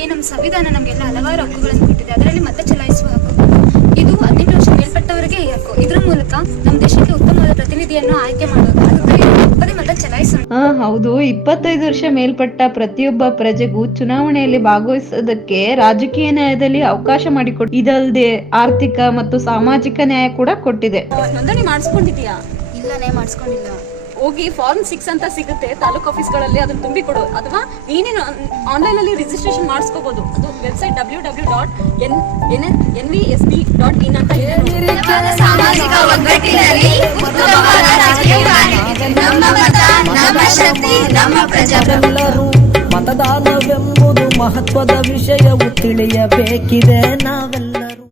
ಈ ನಮ್ಮ ಸಂವಿಧಾನ ನಮಗೆಲ್ಲ ಹಲವಾರು ಹಕ್ಕುಗಳನ್ನು ಕೊಟ್ಟಿದೆ. ಅದರಲ್ಲಿ ಮತ ಚಲಾಯಿಸುವ ಹಕ್ಕು ಇದು 18 ವರ್ಷ ಮೇಲ್ಪಟ್ಟವರಿಗೆ ಈ ಹಕ್ಕು. ಇದರ ಮೂಲಕ ನಮ್ಮ ದೇಶಕ್ಕೆ ಉತ್ತಮವಾದ ಪ್ರತಿನಿಧಿಯನ್ನು ಆಯ್ಕೆ ಮಾಡೋದು. ಅದಕ್ಕಾಗಿ ತಪ್ಪದೇ ಮತ ಚಲಾಯಿಸೋಣ. ಹೌದು. 25 ವರ್ಷ ಮೇಲ್ಪಟ್ಟ ಪ್ರತಿಯೊಬ್ಬ ಪ್ರಜೆಗೂ ಚುನಾವಣೆಯಲ್ಲಿ ಭಾಗವಹಿಸೋದಕ್ಕೆ ರಾಜಕೀಯ ನ್ಯಾಯದಲ್ಲಿ ಅವಕಾಶ ಮಾಡಿಕೊಟ್ಟು, ಇದಲ್ಲದೆ ಆರ್ಥಿಕ ಮತ್ತು ಸಾಮಾಜಿಕ ನ್ಯಾಯ ಕೂಡ ಕೊಟ್ಟಿದೆ. ನೋಂದಣಿ ಮಾಡಿಸ್ಕೊಂಡಿದ್ಯಾ? ಇಲ್ಲನೇ ಮಾಡಿಸ್ಕೊಂಡಿಲ್ಲ. ಹೋಗಿ ಫಾರ್ಮ್ 6 ಅಂತ ಸಿಗುತ್ತೆ ತಾಲೂಕ್ ಆಫೀಸ್ಗಳಲ್ಲಿ, ಅದನ್ನ ತುಂಬಿ ಕೊಡು. ಅಥವಾ ನೀನೇ ಆನ್ಲೈನ್ ಅಲ್ಲಿ ರಿಜಿಸ್ಟ್ರೇಷನ್ ಮಾಡಿಸ್ಕೋಬಹುದು. ಅದು ವೆಬ್ಸೈಟ್ www.nvsp.in ಅಂತ ಇದೆ. ಸಾಮಾಜಿಕ ಒಗ್ಗಟ್ಟಿನಲ್ಲಿ ಉತ್ತಮವಾದ ರಾಜಕೀಯವಾಗಿ ನಮ್ಮ ಮತ, ನಮ್ಮ ಶಕ್ತಿ, ನಮ್ಮ ಪ್ರಜಾಪ್ರಭುತ್ವ. ಮತದಾನವೆಂಬುದು ಮಹತ್ವದ ವಿಷಯವು ತಿಳಿಯಬೇಕಿದೆ ನಾವೆಲ್ಲ.